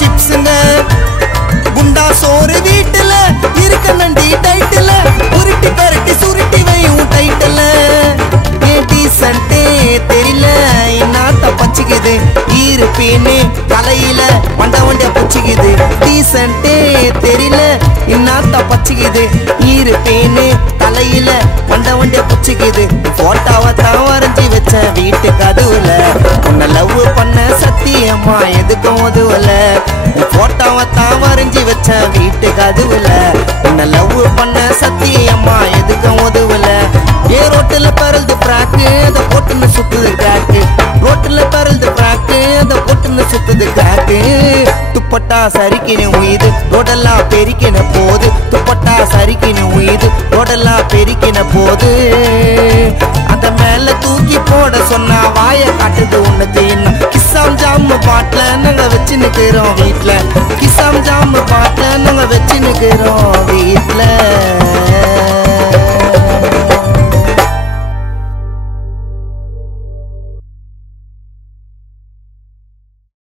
சிப்ஸுங்க குண்டா சோறு வீட்டுல இருக்க நண்டி டைட்டில் உருட்டி பரட்டி சுருட்டி வையும் டைட்டில் டீசன்ட்டே தெரியல என்னத்த பச்சிக்குது இருப்பேன்னு தலையில வண்டிய பச்சிக்குது டீசன்ட்டே தெரியல என்னத்த பச்சிக்குது இருப்பேன்னு தலையில வண்டிய பச்சிக்குது போட்டோவை தான் வரைஞ்சி வச்ச வீட்டு கதுவுல உன்னை லவ் பண்ண சத்தியம்மா எதுக்கும் உதவல போட்டோவை தான் வரைஞ்சி வச்ச வீட்டு கதுவுல உன்னை லவ் பண்ண சத்தியம்மா எதுக்கும் உதவல ஏ ரோட்டுல பறந்து பிராக்கு அதை போட்டுன்னு சுத்துது கிராக்கு ரோட்டுல பறந்து பிராக்கு அதை போட்டுன்னு சுத்துது கிராக்கு துப்பட்டா சரிக்கின உயிது ரோடெல்லாம் பெருக்கின போது துப்பட்டா சரிக்கின உயிது ரோடெல்லாம் பெருக்கின போது அந்த மேல தூக்கி போட சொன்னா வாய காட்டுது உனக்கு என்ன கிசாம் ஜாமு பாட்டில் நாங்க வச்சு நிக்கிறோம் வீட்டுல